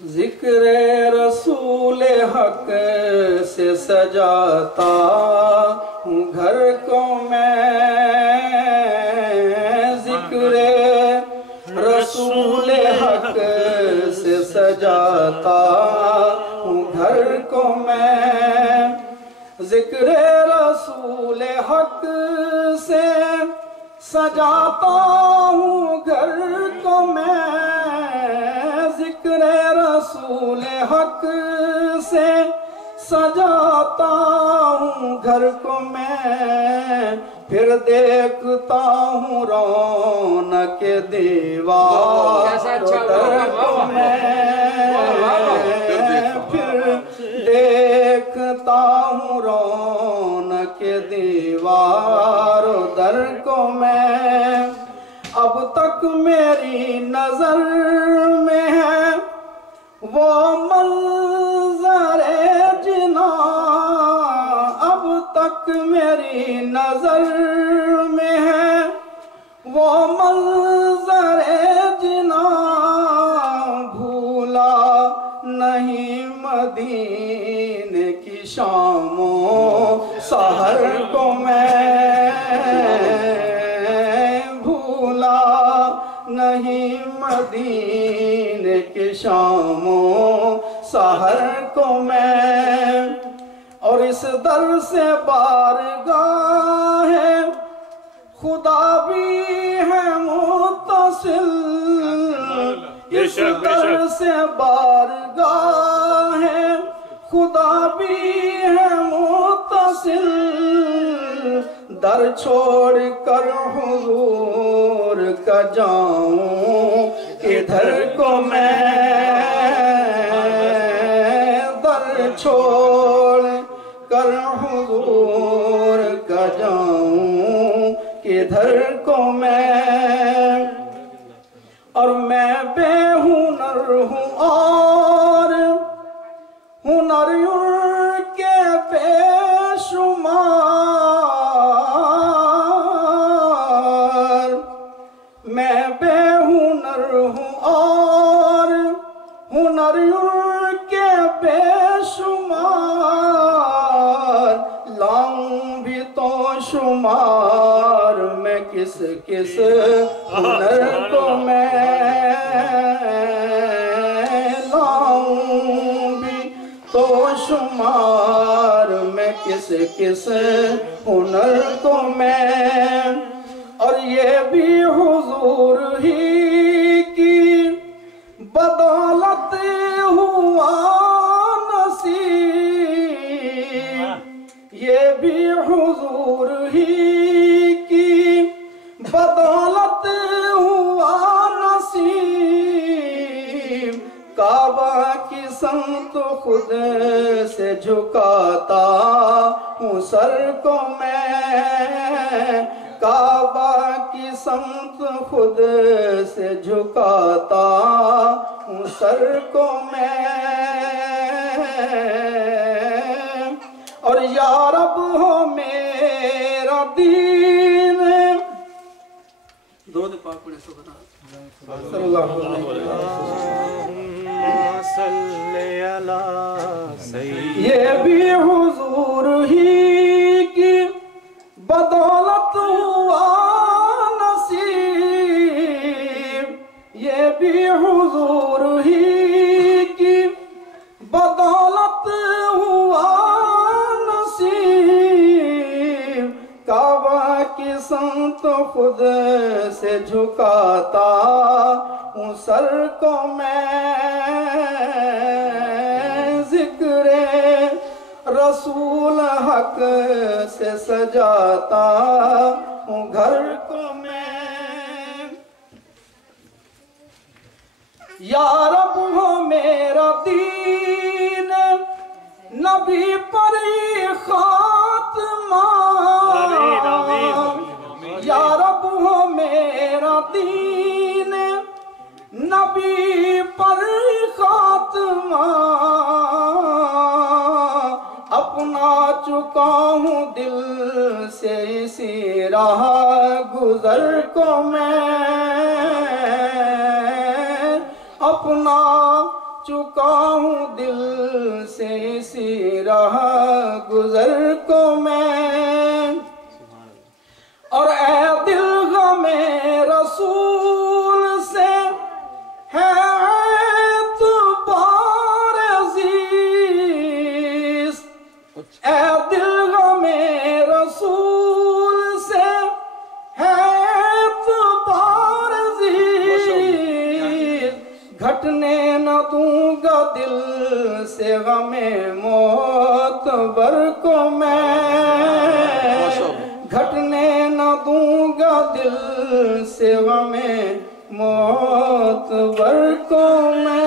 ذکر رسول حق سے سجاتا ہوں گھر کو میں، ذکر رسول حق سے سجاتا ہوں گھر کو میں، ذکر رسول حق سے سجاتا ہوں گھر کو میں، ذکر رسول حق سے سجاتا ہوں گھر کو میں، پھر دیکھتا ہوں رونق دیوار در کو میں، پھر دیکھتا ہوں رونق دیوار در کو میں، اب تک میری نظر میں ہے وہ منظر جنا، اب تک میری نظر میں ہے وہ منظر جنا، بھولا نہیں مدینے کی شام و سحر کو میں، بھولا نہیں مدینے کے شام و سحر کو میں، اور اس در سے بارگاہ خدا بھی ہے متصل، اس در سے بارگاہ خدا بھی ہے متصل، در چھوڑ کر حضور کا جاؤں ادھر کو میں، در چھوڑ کر حضور کا جاؤں ادھر کو میں، اور میں بے ہنر ہوں اور ہنر ان کے بے شمار، میں بے ہنر ہوں اور ہنر ان کے بے شمار، لاؤں بھی تو شمار میں کس کس ہنر کو میں، لاؤں بھی تو شمار میں کس کس ہنر کو میں، اور یہ بھی حضور ہی کی بدولت ہوا نصیب، یہ بھی حضور ہی کی بدولت ہوا نصیب، کعبہ کی سمت خود سے جھکاتا ہوں سر کو میں، کعبہ کی سمت خود سے جھکاتا ہوں سر کو میں، اور یا رب ہو میرا دین، درود پاک پڑھیں سبحان صلی اللہ علیہ وسلم، یہ بھی حضور ہی کی بدولت ہوا نصیب، یہ بھی حضور ہی کی بدولت ہوا نصیب، کعبہ کی سمت خود سے جھکاتا ہوں سر کو میں، ذکر رسول حق سے سجاتا ہوں گھر کو میں، یا رب ہو میرا دین نبی پر خاتمہ یا رب ہو میرا دین نبی پر خاتمہ اپنا چکا ہوں دل سے اسی راہ گزر کو میں اپنا چکا ہوں دل سے اسی راہ گزر کو میں اور اے دل غم رسول سے ہے اعتبار عزیز اے دل غم رسول سے ہے اعتبار عزیز گھٹنے نہ دوں گا دل سے غم معتبر کو میں گھٹنے نہ دوں گا دل سے غم معتبر کو میں